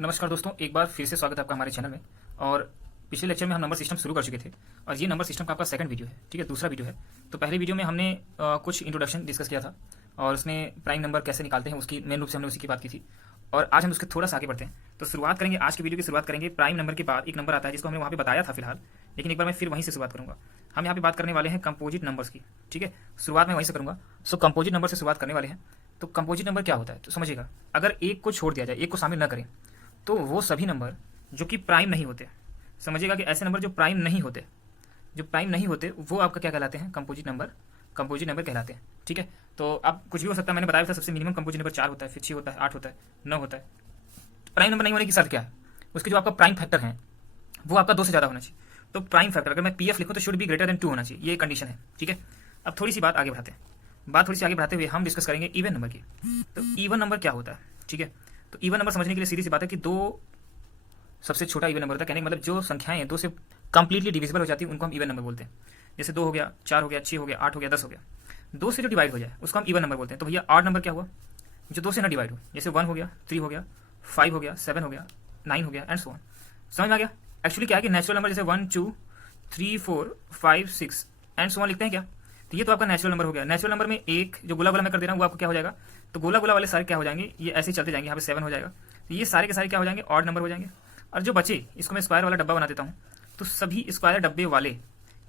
नमस्कार दोस्तों, एक बार फिर से स्वागत है आपका हमारे चैनल में। और पिछले लेक्चर में हम नंबर सिस्टम शुरू कर चुके थे और ये नंबर सिस्टम का आपका सेकंड वीडियो है, ठीक है, दूसरा वीडियो है। तो पहले वीडियो में हमने कुछ इंट्रोडक्शन डिस्कस किया था और उसमें प्राइम नंबर कैसे निकालते हैं उसकी मेन रूप से हमने उसी की बात की थी। और आज हम उसके थोड़ा सा आगे बढ़ते हैं। तो शुरुआत करेंगे, आज की वीडियो की शुरुआत करेंगे प्राइम नंबर के बाद एक नंबर आता है जिसको हमने वहाँ पे बताया था फिलहाल, लेकिन एक बार मैं फिर वहीं से शुरुआत करूँगा। हम यहाँ पे बात करने वाले हैं कंपोजिट नंबर्स की, ठीक है, शुरुआत में वहीं से करूँगा। सो कंपोजिट नंबर से शुरुआत करने वाले हैं। तो कंपोजिट नंबर क्या होता है तो समझिएगा, अगर एक को छोड़ दिया जाए, एक को शामिल न करें, तो वो सभी नंबर जो कि प्राइम नहीं होते, समझिएगा कि ऐसे नंबर जो प्राइम नहीं होते, वो आपका क्या कहलाते हैं, कंपोजिट नंबर कहलाते हैं, ठीक है। तो अब कुछ भी हो सकता है, मैंने बताया था सबसे मिनिमम कंपोजिट नंबर 4 होता है, फिर 6 होता है, 8 होता है, 9 होता है। प्राइम नंबर नहीं होने की शर्त क्या है, उसके जो आपका प्राइम फैक्टर है वो आपका 2 से ज़्यादा होना चाहिए। तो प्राइम फैक्टर अगर मैं पीएफ लिखूँ तो शुड बी ग्रेटर देन 2 होना चाहिए, ये कंडीशन है, ठीक है। अब थोड़ी सी बात आगे बढ़ाते हैं। थोड़ी सी आगे बढ़ाते हुए हम डिस्कस करेंगे इवन नंबर की। तो इवन नंबर क्या होता है, ठीक है। तो इवन नंबर समझने के लिए सीधी सी बात है कि दो सबसे छोटा इवन नंबर होता है, कहने का मतलब जो संख्याएं 2 से कंप्लीटली डिविजिबल हो जाती है उनको हम इवन नंबर बोलते हैं। जैसे 2 हो गया, 4 हो गया, 6 हो गया, 8 हो गया, 10 हो गया, 2 से जो डिवाइड हो जाए उसको हम इवन नंबर बोलते हैं। तो भैया ऑड नंबर क्या हुआ, जो 2 से ना डिवाइड हो, जैसे 1 हो गया, 3 हो गया, 5 हो गया, 7 हो गया, 9 हो गया एंड सो ऑन। समझ में आ गया। एक्चुअली क्या है कि नेचुरल नंबर जैसे 1 2 3 4 5 6 एंड सो ऑन लिखते हैं क्या, तो ये तो आपका नेचुरल नंबर हो गया। नेचुरल नंबर में एक जो गोला गोला मैं कर दे रहा हूँ वो आपको क्या हो जाएगा, तो गोला गोला वाले सारे क्या हो जाएंगे, ये ऐसे ही चलते जाएंगे, यहाँ पे 7 हो जाएगा। तो ये सारे के सारे क्या हो जाएंगे, ऑड नंबर हो जाएंगे। और जो बचे इसको मैं स्क्वायर वाला डब्बा बना देता हूँ, तो सभी स्क्वायर डब्बे वाले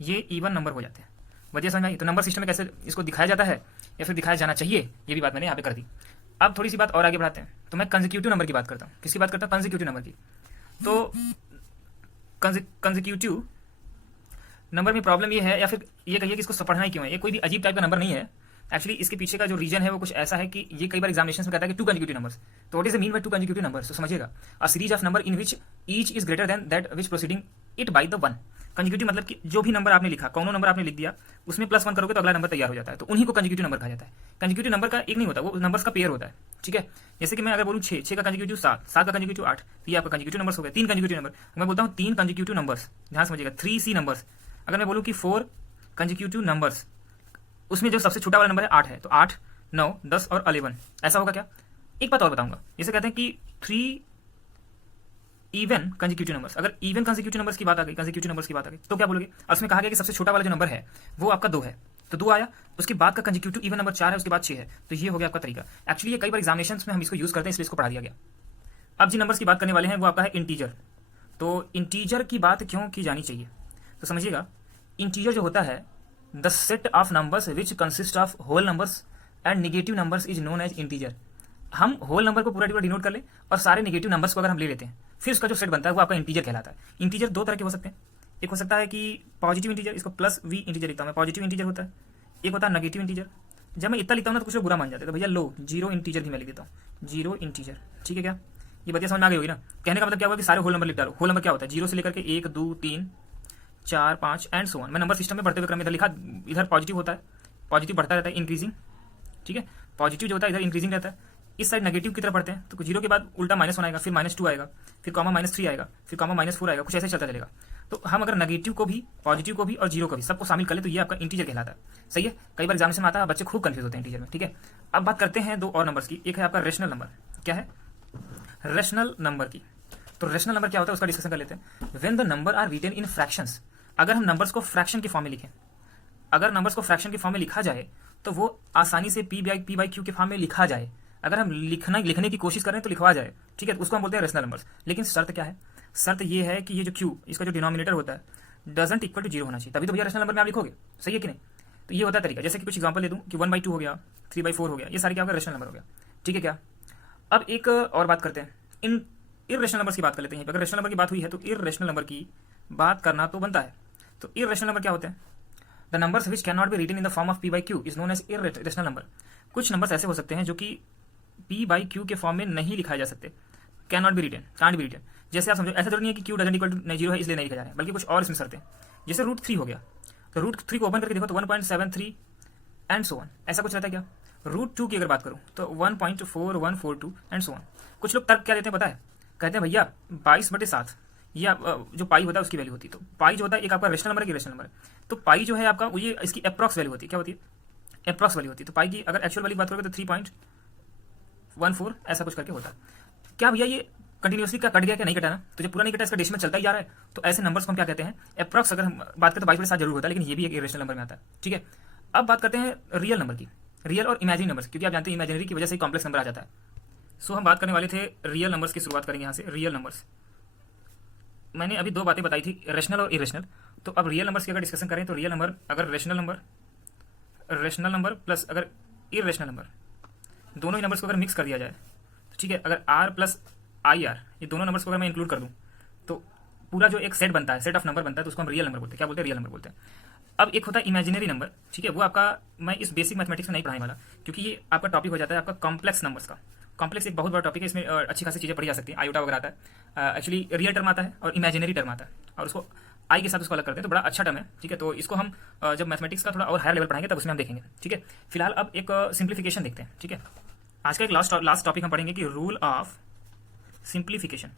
ये इवन नंबर हो जाते हैं। वजह समझ में आई। तो नंबर सिस्टम में कैसे इसको दिखाया जाता है या फिर दिखाया जाना चाहिए, ये भी बात मैंने यहाँ पे कर दी। अब थोड़ी सी बात और आगे बढ़ाते हैं। तो मैं कंसेक्यूटिव नंबर की बात करता हूँ। किसकी बात करता हूँ, कंसेक्यूटिव नंबर की। तो कंसेक्यूटिव नंबर में प्रॉब्लम ये है, या फिर ये कहिए कि इसको पढ़ना ही क्यों है, ये कोई भी अजीब टाइप का नंबर नहीं है। एक्चुअली इसके पीछे का जो रीजन है वो कुछ ऐसा है कि ये कई बार एग्जामिनेशन में कहता है कि 2 कंसेक्यूटिव नंबर्स। तो what is the mean by 2 consecutive numbers, तो समझिएगा, a series of number in which each is greater than that which proceeding it by the 1। Consecutive मतलब कि जो भी नंबर आपने लिखा, कौन नंबर आपने लिख दिया, उसमें +1 करोगे तो अगला नंबर तैयार हो जाता है, तो उन्हीं को कंसेक्यूटिव नंबर कहा जाता है। कंसेक्यूटिव नंबर का एक नहीं होता, वो नंबर्स का पेयर होता है, ठीक है। जैसे कि मैं अगर बोलूँ 6 का कंसेक्यूटिव 7, 7 का कंसेक्यूटिव 8, तो ये आपका कंसेक्यूटिव नंबर्स हो गए। 3 कंसेक्यूटिव नंबर, मैं बोलता हूँ 3 कंसेक्यूटिव नंबर्स, ध्यान समझिएगा, 3C नंबर्स। अगर मैं बोलूँ कि 4 कंसेक्यूटिव नंबर्स, उसमें जो सबसे छोटा वाला नंबर है 8 है, तो 8 9 10 और 11 ऐसा होगा क्या। एक बात और बताऊंगा, जैसे कहते हैं कि 3 इवन कंसेक्यूटिव नंबर्स। अगर इवन कंसेक्यूटिव नंबर्स की बात आ गई, तो क्या बोलोगे, उसमें कहा गया कि सबसे छोटा वाला जो नंबर है वो आपका 2 है, तो 2 आया, उसके बाद का कंसेक्यूटिव इवन नंबर 4 है, उसके बाद 6 है, तो ये हो गया आपका तरीका। एक्चुअली ये कई बार एग्जामिनेशन में हम इसको यूज करते हैं, इसलिए इसको पढ़ा दिया गया। अब जिन नंबर्स की बात करने वाले हैं वो आपका है इंटीजर। तो इंटीजर की बात क्यों की जानी चाहिए, तो समझिएगा, इंटीजर जो होता है the set of numbers which consist of whole numbers and negative numbers is known as integer. हम होल नंबर को पूरा डिनोट कर ले और सारे नेगेटिव नंबर्स को अगर हम ले लेते हैं, फिर उसका जो सेट बनता है वो आपका इंटीजर कहलाता है। इंटीजर 2 तरह के हो सकते हैं। एक हो सकता है कि पॉजिटिव इंटीजर, इसको +V इंटीजर लिखता हूँ मैं, पॉजिटिव इंटीजर होता है। एक होता है नेगेटिव इंटीजर। जब मैं इतना लिखता हूँ ना तो कुछ लोग बुरा मान जाते हैं, तो भैया लो 0 इंटीजर भी मैं लिख देता हूँ, 0 इंटीजर, ठीक है। क्या ये बात समझ में आ गई होगी ना। कहने का मतलब क्या होगा कि सारे होल नंबर लिख डालो। होल नंबर क्या होता है, 0 से लेकर के 1 2 3 4 5 एंड सो ऑन। मैं नंबर सिस्टम में बढ़ते हुए क्रम में इधर लिखा, इधर पॉजिटिव होता है, पॉजिटिव बढ़ता रहता है, इंक्रीजिंग, ठीक है। पॉजिटिव जो होता है इधर इंक्रीजिंग रहता है। इस साइड नेगेटिव की तरफ पढ़ते हैं तो 0 के बाद उल्टा -1 आएगा, फिर -2 आएगा, फिर कॉमा -3 आएगा, फिर कॉमा -4 आएगा, कुछ ऐसे चलता चलेगा। तो हम अगर नेगेटिव को भी, पॉजिटिव को भी और 0 को भी सबको शामिल कर ले तो ये आपका इंटीजर कहलाता है। सही है। कई बार एग्जामिनेशन में आता है, बच्चे खूब कंफ्यूज होते हैं इंटीजर में, ठीक है। अब बात करते हैं 2 और नंबर्स की। एक है आपका रेशनल नंबर। क्या है, रेशनल नंबर की। तो रेशनल नंबर क्या होता है उसका डिस्कशन कर लेते हैं। When the number are written in fractions, अगर हम नंबर्स को फ्रैक्शन की फॉर्म में लिखें, अगर नंबर्स को फ्रैक्शन की फॉर्म में लिखा जाए तो वो आसानी से P/Q के फॉर्म में लिखा जाए। अगर हम लिखने की कोशिश करें तो लिखवा जाए, ठीक है, तो उसको हम बोलते हैं रेशनल नंबर्स। लेकिन शर्त क्या है, शर्त ये है कि ये जो Q, इसका जो डिनोमिनेटर होता है डजंट इक्वल टू 0 होना चाहिए, तभी तो भैया रेशनल नंबर में आप लिखोगे। सही है कि नहीं। तो ये होता है तरीका। जैसे कि कुछ एग्जांपल ले दूं कि 1/2 हो गया, 3/4 हो गया, ये सारे क्या होगा, रेशनल नंबर हो गया, ठीक है क्या। अब एक और बात करते हैं, इन इर्रेशनल नंबर्स की बात कर लेते हैं। अगर रेशनल नंबर की बात हुई है तो इर्रेशनल नंबर की बात करना तो बनता है। तो इर्रेशनल नंबर क्या होते हैं, the numbers which can not be written in the form of P/Q is known as irrational number. कुछ नंबर्स ऐसे हो सकते हैं जो कि P/Q के फॉर्म में नहीं लिखाए जा सकते, can not be written, can't be written. जैसे आप समझो, ऐसा जरूरी नहीं है कि Q डजंट इक्वल टू 0 है इसलिए नहीं लिखा जा रहा है, बल्कि कुछ और इसमें शर्तें। जैसे √3 हो गया, तो √3 को ओपन करके देखो तो 1.73 एंड सो ऑन, ऐसा कुछ रहता है क्या। √2 की अगर बात करूँ तो 1.4142 एंड सो ऑन। कुछ लोग तर्क क्या देते हैं पता है, कहते हैं भैया 22/7 ये जो पाई होता है उसकी वैल्यू होती है। तो पाई जो होता है एक आपका रेशनल नंबर है, रेशनल नंबर है, तो पाई जो है आपका वो ये इसकी अप्रॉक्स वैल्यू होती है। क्या होती है, अप्रॉक्स वैल्यू होती है। तो पाई की अगर एक्चुअल वैल्यू बात करोगे तो 3.14 ऐसा कुछ करके होता है। क्या भैया ये कंटिन्यूसली क्या कट गया क्या नहीं कटा ना, तो जब पूरा नहीं कटा इसका डेसिमल चलता ही जा रहा है, तो ऐसे नंबर्स को हम क्या कहते हैं, अप्रॉक्स। अगर हम बात करें तो 22 बटे 7 जरूर होता है, लेकिन ये भी एक इरेशनल नंबर में आता है, ठीक है। अब बात करते हैं रियल नंबर की, रियल और इमेजिनरी नंबर्स, क्योंकि आप जानते हैं इमेजिनरी की वजह से कॉम्प्लेक्स नंबर आ जाता है। सो हम बात करने वाले थे रियल नंबर्स की, शुरुआत करेंगे यहाँ से। रियल नंबर्स, मैंने अभी दो बातें बताई थी, रेशनल और इरेशनल। तो अब रियल नंबर्स की अगर डिस्कशन करें तो रियल नंबर, अगर रेशनल नंबर प्लस अगर इरेशनल नंबर, दोनों ही नंबर्स को अगर मिक्स कर दिया जाए तो ठीक है, अगर आर प्लस आई आर, ये दोनों नंबर्स को अगर मैं इंक्लूड कर दूं तो पूरा जो एक सेट बनता है, सेट ऑफ नंबर बनता है, तो उसको हम रियल नंबर बोलते हैं। क्या बोलते हैं? रियल नंबर बोलते हैं। अब एक होता है इमेजिनरी नंबर, ठीक है, वो आपका मैं इस बेसिक मैथमेटिक्स में नहीं पढ़ाने वाला, क्योंकि ये आपका टॉपिक हो जाता है आपका कॉम्प्लेक्स नंबर्स का। कॉम्प्लेक्स एक बहुत बड़ा टॉपिक है, इसमें अच्छी खासी चीज़ें पढ़ी जा सकती है, आयोटा वगैरह आता है। एक्चुअली रियल टर्म आता है और इमेजिनरी टर्म आता है, और उसको आई के साथ उसको अलग करते हैं, तो बड़ा अच्छा टर्म है, ठीक है। तो इसको हम जब मैथमेटिक्स का थोड़ा और हायर लेवल पढ़ाएंगे तब उसमें हम देखेंगे, ठीक है। फिलहाल अब एक सिंप्लीफिकेशन देखते हैं, ठीक है। आज का एक लास्ट टॉपिक हम पढ़ेंगे कि rule of simplification.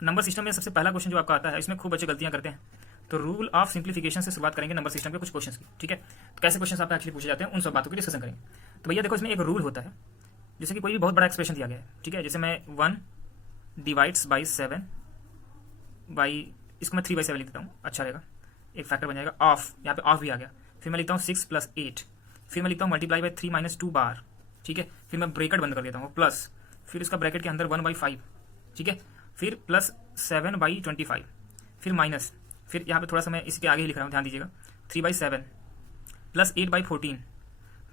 Number system में सबसे पहला क्वेश्चन जो आपका आता है, इसमें खूब बच्चे गलतियां करते हैं, तो रूल ऑफ सिंप्लीफिकेशन से शुरुआत करेंगे नंबर सिस्टम के कुछ क्वेश्चंस की, ठीक है। तो कैसे क्वेश्चन आपसे एक्चुअली पूछे जाते हैं, उन सब बातों की डिस्कशन करेंगे। तो भैया देखो, इसमें एक रूल होता है, जैसे कि कोई भी बहुत बड़ा एक्सप्रेशन दिया गया है, ठीक है, जैसे मैं 1 डिवाइड्स बाई 7 बाई, इसको मैं 3/7 लिख देता हूँ, अच्छा रहेगा, एक फैक्टर बन जाएगा। ऑफ, यहाँ पे ऑफ भी आ गया, फिर मैं लिखता हूँ 6 + 8, फिर मैं लिखता हूँ मल्टीप्लाई बाई 3 - 2 बार, ठीक है। फिर मैं ब्रैकेट बंद कर देता हूँ, प्लस, फिर इसका ब्रैकेट के अंदर 1/5, ठीक है, फिर प्लस 7/25, फिर माइनस, फिर यहाँ पे थोड़ा सा मैं इसके आगे ही लिख रहा हूँ, ध्यान दीजिएगा, 3/7 प्लस 8/14,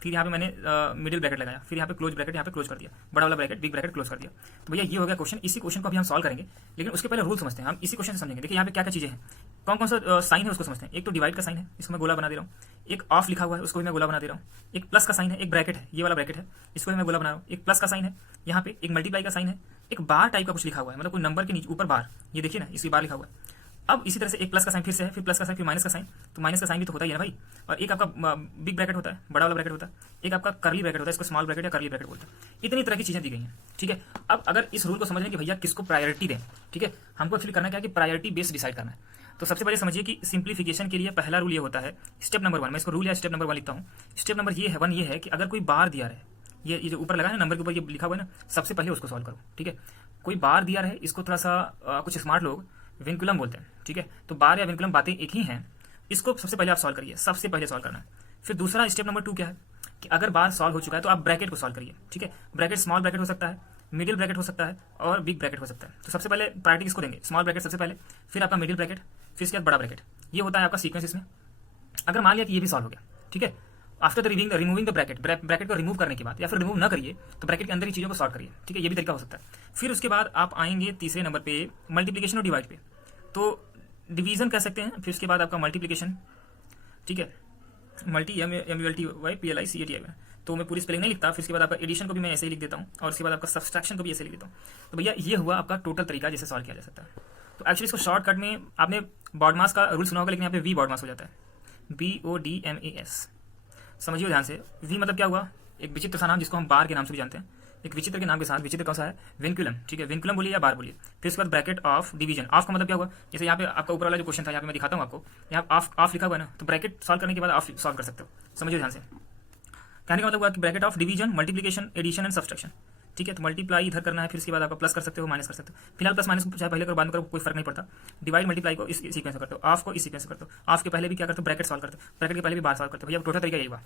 फिर यहाँ पे मैंने मिडिल ब्रैकेट लगाया, फिर यहाँ पे क्लोज ब्रैकेट यहाँ पे क्लोज कर दिया, बड़ा वाला ब्रैकेट बिग ब्रैकेट क्लोज कर दिया। तो भैया ये हो गया क्वेश्चन। इसी क्वेश्चन को अभी हम सॉल्व करेंगे, लेकिन उसके पहले रूल समझते हैं, हम इसी क्वेश्चन से समझेंगे। देखिए यहाँ पे क्या क्या चीजें हैं, कौन कौन सा साइन है उसको समझते हैं। एक तो डिवाइड का साइन है, इसको मैं गोला बना दे रहा हूँ। एक ऑफ लिखा हुआ है, उसको भी मैं गोला बना दे रहा हूँ। एक प्लस का साइन है, एक ब्रैकेट है, ये वाला ब्रैकेट है, इसको भी मैं गोला बना रहा हूँ। एक प्लस का साइन है यहाँ पे, एक मल्टीप्लाई का साइन है, एक बार टाइप का कुछ लिखा हुआ है, मतलब कोई नंबर के नीचे ऊपर बार, ये देखिए ना, इसकी बार लिखा हुआ है। अब इसी तरह से एक प्लस का साइन फिर से है, फिर प्लस का साइन, फिर माइनस का साइन, तो माइनस का साइन भी तो होता ही है ना भाई। और एक आपका बिग ब्रैकेट होता है, बड़ा वाला ब्रैकेट होता है, एक आपका करली ब्रैकेट होता है, इसको स्मॉल ब्रैकेट या करली ब्रैकेट बोलते हैं। इतनी तरह की चीजें दी गई हैं, ठीक है। अब अगर इस रूल को समझ लें कि भैया किसको प्रायोरिटी दें, ठीक है, हमको एक्चुअली करना क्या है कि प्रायोरिटी बेस्ड डिसाइड करना है। तो सबसे पहले समझिए कि सिंप्लीफिकेशन के लिए पहला रूल ये होता है, स्टेप नंबर 1, मैं इसको रूल या स्टेप नंबर 1 लिखता हूँ। स्टेप नंबर ये है 1 ये है कि अगर कोई बार दिया रहे, ये जो ऊपर लगा है ना नंबर के ऊपर ये लिखा हुआ है ना, सबसे पहले उसको सॉल्व करो, ठीक है। कोई बार दिया रहे, इसको थोड़ा सा कुछ स्मार्ट लोग विनकुलम बोलते हैं, ठीक है। तो बार या विनकुलम बातें एक ही हैं, इसको सबसे पहले आप सॉल्व करिए, सबसे पहले सॉल्व करना है। फिर दूसरा स्टेप नंबर 2 क्या है कि अगर बार सॉल्व हो चुका है तो आप ब्रैकेट को सॉल्व करिए, ठीक है। ब्रैकेट स्मॉल ब्रैकेट हो सकता है, मिडिल ब्रैकेट हो सकता है और बिग ब्रैकेट हो सकता है। तो सबसे पहले प्रायोरिटी किसको देंगे? स्मॉल ब्रैकेट सबसे पहले, फिर आपका मिडिल ब्रैकेट, फिर इसके बाद बड़ा ब्रैकेट। ये होता है आपका सीक्वेंस इसमें। अगर मान लिया कि ये भी सॉल्व हो गया, ठीक है, after the removing the bracket, bracket को रिमूव करने के बाद, या फिर रिमूव ना करिए तो ब्रैकेट के अंदर ही चीज़ों को सॉल्व करिए, ठीक है, ये भी तरीका हो सकता है। फिर उसके बाद आप आएंगे तीसरे नंबर पे, मल्टीप्लीकेशन और डिवाइड पे। तो डिवीजन कह सकते हैं, फिर उसके बाद आपका मल्टीप्लीकेशन, ठीक है, मल्टी MULTY तो मैं पूरी स्पेलिंग नहीं लिखता। फिर उसके बाद आपका एडिशन को भी मैं ऐसे ही लिख देता हूँ, और उसके बाद आपका सब्सट्रैक्शन को भी ऐसे लिख देता हूँ। तो भैया ये हुआ आपका टोटल तरीका जिसे सॉल्व किया जा सकता है। तो एक्चुअली इसको शॉर्टकट में आपने बॉडमास का रूल सुना होगा, लेकिन यहाँ पे वी बॉडमास हो जाता है, BODMAS। समझिए ध्यान से, वी मतलब क्या हुआ, एक विचित्र सा नाम जिसको हम बार के नाम से भी जानते हैं, एक विचित्र के नाम के साथ, विचित्र कौन सा है, विनकुलम, ठीक है, विनकुलम बोलिए या बार बोलिए। फिर उसके बाद ब्रैकेट ऑफ डिवीजन। ऑफ का मतलब क्या हुआ, जैसे यहाँ पे आपका ऊपर वाला जो क्वेश्चन था, यहाँ पे मैं दिखाता हूँ आपको, यहाँ ऑफ लिखा हुआ है ना, तो ब्रैकेट सॉल्व करने के बाद ऑफ सॉल्व कर सकते हो। समझिए ध्यान से, कहने का मतलब हुआ कि bracket of division, multiplication, addition and subtraction, ठीक है। तो मल्टीप्लाई इधर करना है, फिर उसके बाद आप प्लस कर सकते हो, माइनस कर सकते हो। फिलहाल प्लस माइनस चाहे पहले करो बाद में करो, कोई फर्क नहीं पड़ता। डिवाइड मल्टीप्लाई को इस सीक्वेंस में करते हो, ऑफ को इस सीक्वेंस में करते हो। ऑफ के पहले भी क्या करते हो, ब्रैकेट सॉल्व करते हो, ब्रैकेट के पहले भी बार सॉल्व करते हो। भैया टोटल तरीका यही हुआ।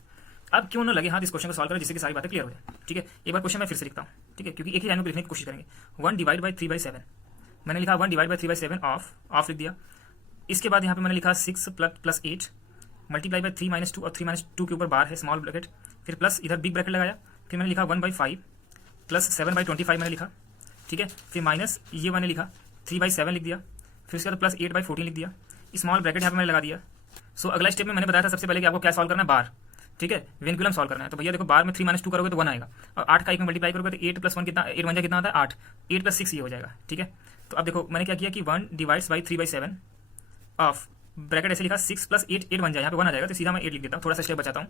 अब क्यों ना लगे हाथ इस क्वेश्चन को सॉल्व करें, जिससे कि सारी बातें क्लियर हो जाए, ठीक है। एक बार क्वेश्चन मैं फिर से लिखता हूँ, ठीक है, क्योंकि एक ही लाइन में लिखने की कोशिश करेंगे। 1 डिवाइड बाई 3/7, मैंने लिखा 1 डिवाइड बाई 3/7 ऑफ लिख दिया। इसके बाद यहाँ पे मैंने लिखा 6 प्लस 8 मल्टीप्लाई बाई 3 - 2, और 3 - 2 के ऊपर बार है, स्मॉल ब्रैकेट, फिर प्लस इधर बिग ब्रैकेट लगाया। फिर मैंने लिखा 1/5 प्लस 7/25 मैंने लिखा, ठीक है। फिर माइनस ये मैंने लिखा 3/7 लिख दिया। फिर उसके बाद प्लस 8/14 लिख दिया। स्मॉल ब्रैकेट यहाँ पे मैंने लगा दिया। सो अगला स्टेप में मैंने बताया था सबसे पहले कि आपको क्या सॉल्व करना है, बार, ठीक है, विनकुलम सॉल्व करना है। तो भैया देखो, बार में 3 - 2 करोगे तो 1 आएगा, और 8 का 1 में मल्टीप्लाई करोगे तो 8 + 1 कितना, 8 1 कितना होता है 8, 8 + 6 ये हो जाएगा, ठीक है। तो अब देखो मैंने क्या किया कि 1 डिवाइड्स बाई 3/7 ऑफ ब्रैकेट ऐसे लिखा 6 + 8, 8 बन जाए, यहाँ पे 1 आ जाएगा, तो सीधा मैं 8 लिख देता हूँ, थोड़ा सा स्टेप बचाता हूँ।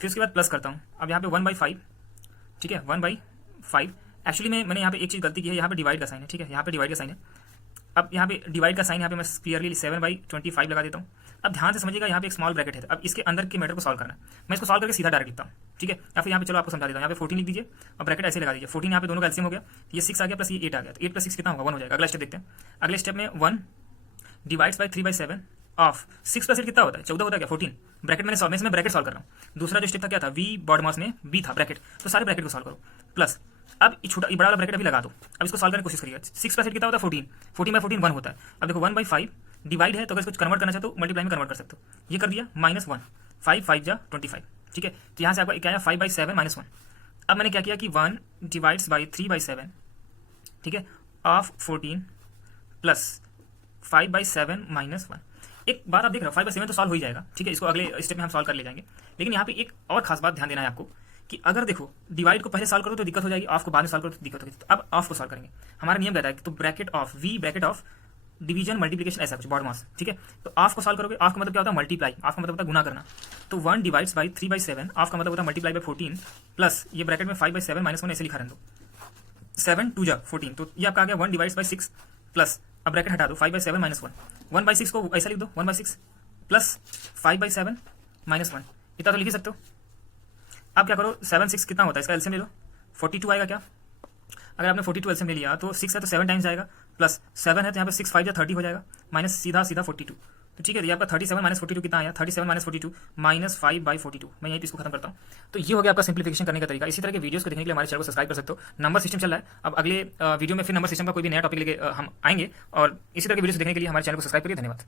फिर उसके बाद प्लस करता हूँ। अब यहाँ पे 1/5, ठीक है, 1/5। एक्चुअली मैंने यहाँ पे एक चीज़ गलती की है, यहाँ पे डिवाइड का साइन है, ठीक है, यहाँ पे डिवाइड का साइन है, अब यहाँ पे डिवाइड का साइन यहाँ पे मैं क्लियरली 7/25 लगा देता हूँ। अब ध्यान से समझिएगा, यहाँ पे एक स्मॉल ब्रैकेट है, अब इसके अंदर के मैटर को सॉल्व करना है। मैं इसको सॉल्व करके सीधा डायरेक्ट लिखता हूँ, ठीक है। या फिर यहाँ पे चलो आपको समझा देता हूँ, यहाँ पे 14 लिख दीजिए और ब्रैकेट ऐसे लगा दीजिए। 14 यहाँ पे दोनों का एलसीएम हो गया, ये 6 आ गया प्लस ये 8 आ गया, तो 8 + 6 कितना होगा? 1 हो जाएगा। अगला स्टेप देखते हैं। अगले स्टेप में 1 डिवाइड्स बाई 3/7 ऑफ 6 + 8 कितना होता है? 14 होता है क्या? 14। ब्रैकेट मैंने सॉल्व, मैं ब्रैकेट सॉल्व कर रहा हूँ। दूसरा जो स्टेप था क्या था? वी बॉड मास में बी था ब्रैकेट, तो सारे ब्रैकेट को सॉल्व करो प्लस अब छोटा बड़ा वाला ब्रैकेट अभी लगा दो। अब इसको सॉल्व करने की कोशिश करिएगा। 6 + 8 कितना होता है? 14। 14/14 1 होता है। अब देखो 1/5 डिवाइड है, तो अगर इसको कन्वर्ट करना चाहते हो मल्टीप्लाई में कन्वर्ट कर सकते हो। ये कर दिया -1, 5 5 जा 25, ठीक है। तो यहाँ से आपका क्या आया? 5/7 -1। अब मैंने क्या किया कि 1 डिवाइड्स बाई 3/7, ठीक है, ऑफ 14 प्लस 5/7 -1। एक बात आप देख रहे हो, 5/7 तो सॉल्व हो ही जाएगा, ठीक है। इसको अगले स्टेप में हम सॉल्व कर ले जाएंगे। लेकिन यहाँ पे एक और खास बात ध्यान देना है आपको कि अगर देखो डिवाइड को पहले सॉल्व करो तो दिक्कत हो जाएगी, ऑफ को बाद में सॉल्व करो तो दिक्कत होगी। तो अब ऑफ को सॉल्व करेंगे। हमारा नियम कहता है कि तो bracket of V bracket of division multiplication ऐसा कुछ बॉड मास, ठीक है। तो ऑफ को सॉल्व करोगे, ऑफ का मतलब क्या होता है? मल्टीप्लाई। ऑफ का मतलब होता है गुना करना। तो 1 डिवाइड्स बाई 3/7, ऑफ का मतलब होता है मल्टीप्लाई बाई 14 प्लस ये ब्रैकेट में 5/7 -1 ऐसे लिखा रहने दो। 7 2 जा 14, तो ये आपका आ गया 1 डिवाइड्स बाई 6 प्लस अब ब्रैकेट हटा दो 5/7 -1। 1/6 को ऐसा लिख दो 1/6 प्लस 5/7 -1, इतना तो लिख ही सकते हो। अब क्या करो, 7 6 कितना होता है? इसका एलसीएम ले लो, 42 आएगा क्या? अगर आपने 42 एलसीएम ले लिया तो 6 है तो 7 टाइम्स जाएगा, प्लस 7 है तो यहाँ पे 6 5 या 30 हो जाएगा, माइनस सीधा 42। तो ठीक है, ये आपका 37 - 42 कितना आया? 37 - 42 -5/42। मैं यहीं पे इसको खत्म करता हूँ। तो ये हो गया आपका सिंप्लीफिकेशन करने का तरीका। इसी तरह के वीडियोस को देखने के लिए हमारे चैनल को सब्सक्राइब कर सकते हो। नंबर सिस्टम चल रहा है, अब अगले वीडियो में फिर नंबर सिस्टम का कोई भी नया टॉपिक लेके हम आएंगे। और इसी तरह के वीडियोस देखने के लिए हमारे चैनल को सब्सक्राइब करिए। धन्यवाद।